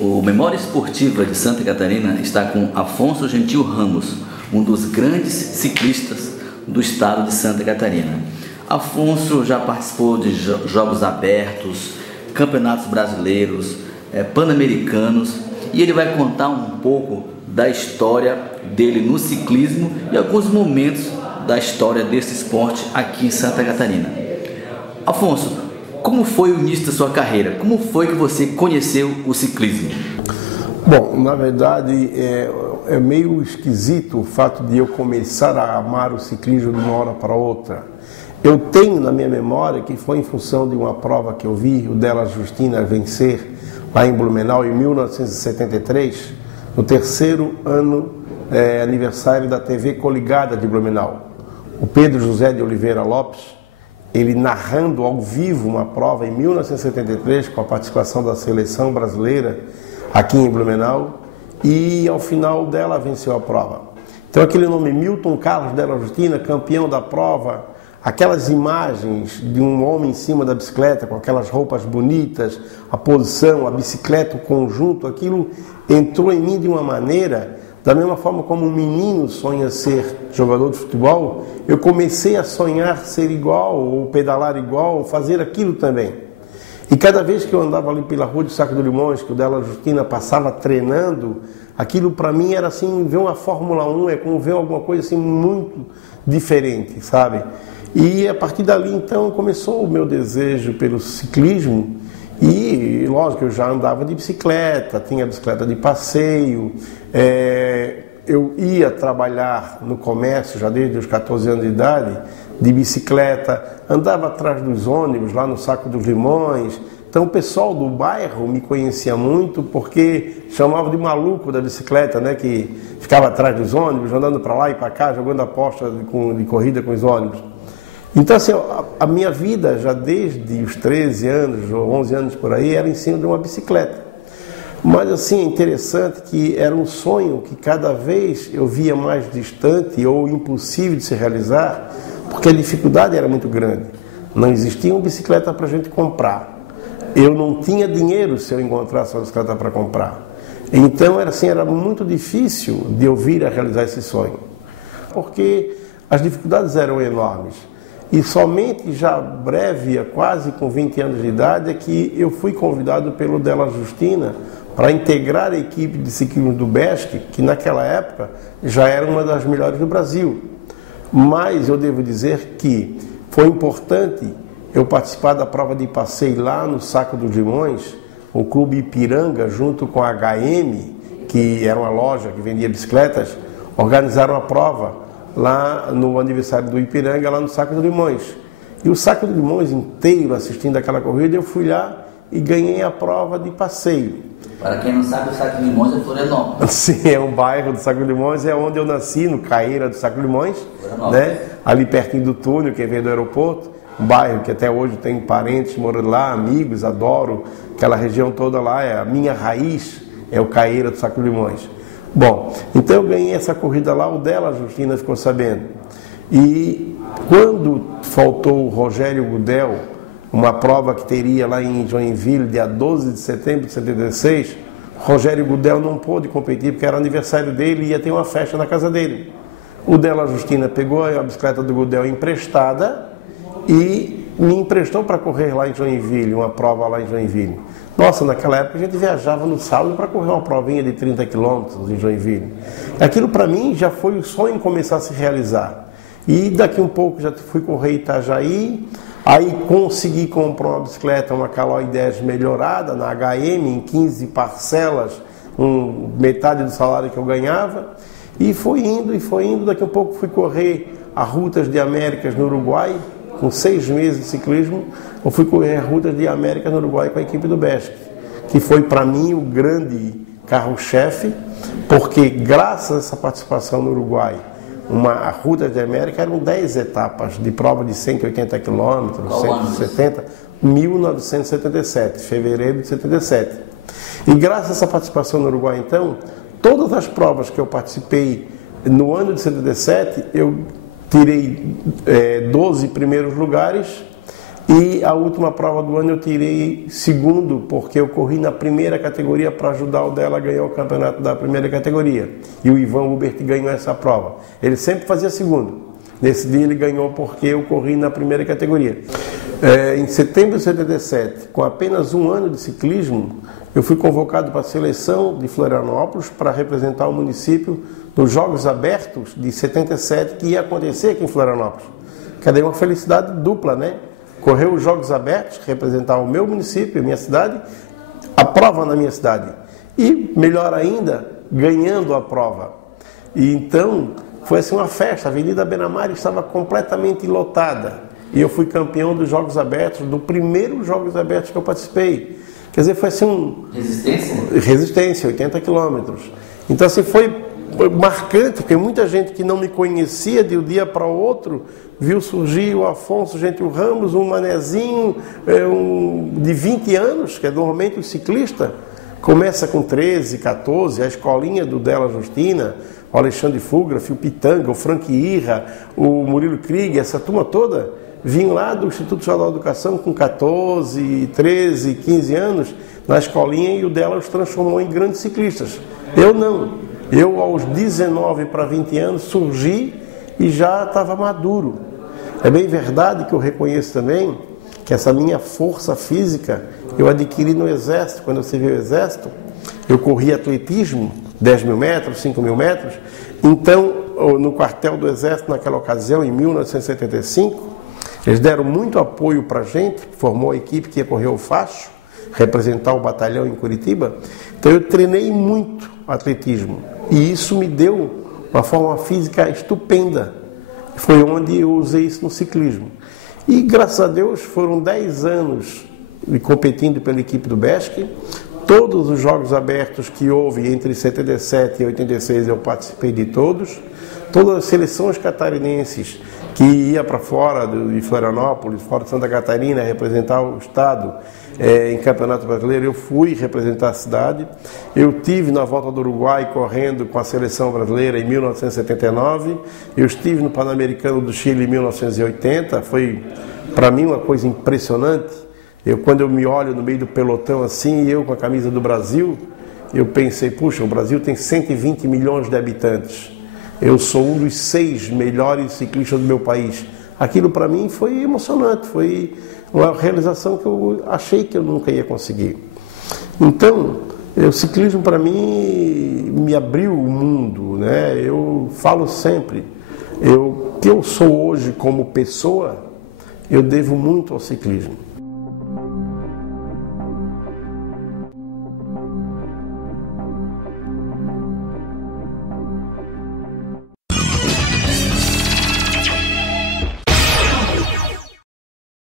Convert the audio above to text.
O Memória Esportiva de Santa Catarina está com Afonso Gentil Ramos, um dos grandes ciclistas do estado de Santa Catarina. Afonso já participou de jogos abertos, campeonatos brasileiros, pan-americanos, e ele vai contar um pouco da história dele no ciclismo e alguns momentos da história desse esporte aqui em Santa Catarina. Afonso, como foi o início da sua carreira? Como foi que você conheceu o ciclismo? Bom, na verdade é meio esquisito o fato de eu começar a amar o ciclismo de uma hora para outra. Eu tenho na minha memória que foi em função de uma prova que eu vi o Della Justina vencer lá em Blumenau em 1973, no terceiro aniversário da TV Coligada de Blumenau. O Pedro José de Oliveira Lopes, ele narrando ao vivo uma prova em 1973 com a participação da seleção brasileira aqui em Blumenau, e ao final dela venceu a prova. Então aquele nome Milton Carlos Della Justina, campeão da prova, aquelas imagens de um homem em cima da bicicleta com aquelas roupas bonitas, a posição, a bicicleta, o conjunto, aquilo entrou em mim de uma maneira. Da mesma forma como um menino sonha ser jogador de futebol, eu comecei a sonhar ser igual, ou pedalar igual, ou fazer aquilo também. E cada vez que eu andava ali pela rua de Saco do Limões, que o Della Justina passava treinando, aquilo para mim era assim, ver uma Fórmula 1, é como ver alguma coisa assim muito diferente, sabe? E a partir dali então começou o meu desejo pelo ciclismo. E lógico, eu já andava de bicicleta, tinha bicicleta de passeio, eu ia trabalhar no comércio já desde os 14 anos de idade, de bicicleta, andava atrás dos ônibus lá no Saco dos Limões. Então o pessoal do bairro me conhecia muito porque chamava de maluco da bicicleta, né, que ficava atrás dos ônibus, andando para lá e para cá, jogando aposta de corrida com os ônibus. Então, assim, a minha vida, já desde os 13 anos, ou 11 anos por aí, era em cima de uma bicicleta. Mas, assim, é interessante que era um sonho que cada vez eu via mais distante ou impossível de se realizar, porque a dificuldade era muito grande. Não existia uma bicicleta para a gente comprar. Eu não tinha dinheiro se eu encontrasse uma bicicleta para comprar. Então, era muito difícil de eu vir a realizar esse sonho, porque as dificuldades eram enormes. E somente já breve, quase com 20 anos de idade, é que eu fui convidado pelo Della Justina para integrar a equipe de ciclismo do BESC, que naquela época já era uma das melhores do Brasil. Mas eu devo dizer que foi importante eu participar da prova de passeio lá no Saco dos Limões, o Clube Ipiranga, junto com a HM, que era uma loja que vendia bicicletas, organizaram a prova lá no aniversário do Ipiranga, lá no Saco dos Limões. E o Saco dos Limões inteiro assistindo aquela corrida, eu fui lá e ganhei a prova de passeio. Para quem não sabe, o Saco dos Limões é Florianópolis. Sim, é um bairro do Saco dos Limões, é onde eu nasci, no Caeira do Saco dos Limões, né? Ali pertinho do túnel, quem vem do aeroporto, um bairro que até hoje tem parentes morando lá, amigos, adoro aquela região toda lá, é a minha raiz, é o Caeira do Saco dos Limões. Bom, então eu ganhei essa corrida lá, o Della Justina ficou sabendo. E quando faltou o Rogério Gudel, uma prova que teria lá em Joinville, dia 12 de setembro de 76, Rogério Gudel não pôde competir porque era aniversário dele e ia ter uma festa na casa dele. O Della Justina pegou a bicicleta do Gudel emprestada e me emprestou para correr lá em Joinville, uma prova lá em Joinville. Nossa, naquela época a gente viajava no sábado para correr uma provinha de 30 quilômetros em Joinville. Aquilo para mim já foi o sonho começar a se realizar. E daqui um pouco já fui correr Itajaí, aí consegui comprar uma bicicleta, uma Caloi 10 melhorada na HM, em 15 parcelas, metade do salário que eu ganhava. E foi indo, daqui a pouco fui correr a Rutas de Américas no Uruguai, com 6 meses de ciclismo, eu fui correr a Rutas de Américas no Uruguai com a equipe do BESC, que foi para mim o grande carro-chefe, porque graças a essa participação no Uruguai, a Rutas de América eram 10 etapas de prova de 180 quilômetros, 170, 1977, fevereiro de 77. E graças a essa participação no Uruguai, então, todas as provas que eu participei no ano de 77, eu tirei 12 primeiros lugares E a última prova do ano eu tirei segundo, porque eu corri na primeira categoria para ajudar o dela a ganhar o campeonato da primeira categoria. E o Ivan Hubert ganhou essa prova. Ele sempre fazia segundo. Nesse dia ele ganhou porque eu corri na primeira categoria. Em setembro de 77, com apenas um ano de ciclismo, eu fui convocado para a seleção de Florianópolis para representar o município nos Jogos Abertos de 77, que ia acontecer aqui em Florianópolis. Cadê uma felicidade dupla, né? Correr os Jogos Abertos, representar o meu município, a minha cidade, a prova na minha cidade. E, melhor ainda, ganhando a prova. E então, foi assim uma festa, a Avenida Beira-Mar estava completamente lotada. E eu fui campeão dos Jogos Abertos, do primeiro Jogos Abertos que eu participei. Quer dizer, foi assim Resistência? Resistência, 80 quilômetros. Então, assim, foi marcante, porque muita gente que não me conhecia de um dia para o outro viu surgir o Afonso Gentil Ramos, um manezinho de 20 anos, que é normalmente o ciclista, começa com 13, 14, a escolinha do Della Justina, o Alexandre Fugraf, o Pitanga, o Frank Irra, o Murilo Krieg, essa turma toda, vim lá do Instituto Estadual de Educação com 14, 13, 15 anos, na escolinha, e o Della os transformou em grandes ciclistas. Eu não. Eu, aos 19 para 20 anos, surgi e já estava maduro. É bem verdade que eu reconheço também que essa minha força física eu adquiri no Exército. Quando eu servi o Exército, eu corri atletismo, 10 mil metros, 5 mil metros. Então, no quartel do Exército, naquela ocasião, em 1975, eles deram muito apoio para a gente, formou a equipe que ia correr o facho, representar o batalhão em Curitiba. Então, eu treinei muito atletismo. E isso me deu uma forma física estupenda. Foi onde eu usei isso no ciclismo. E, graças a Deus, foram 10 anos competindo pela equipe do BESC. Todos os Jogos Abertos que houve entre 77 e 86 eu participei de todos. Todas as seleções catarinenses que ia para fora de Florianópolis, fora de Santa Catarina, representar o estado em Campeonato Brasileiro, eu fui representar a cidade. Eu tive na Volta do Uruguai correndo com a seleção brasileira em 1979. Eu estive no Pan-Americano do Chile em 1980. Foi para mim uma coisa impressionante. Quando eu me olho no meio do pelotão assim, eu com a camisa do Brasil, eu pensei, puxa, o Brasil tem 120 milhões de habitantes. Eu sou um dos 6 melhores ciclistas do meu país. Aquilo para mim foi emocionante, foi uma realização que eu achei que eu nunca ia conseguir. Então, o ciclismo para mim me abriu o mundo, né? Eu falo sempre, que eu sou hoje como pessoa, eu devo muito ao ciclismo.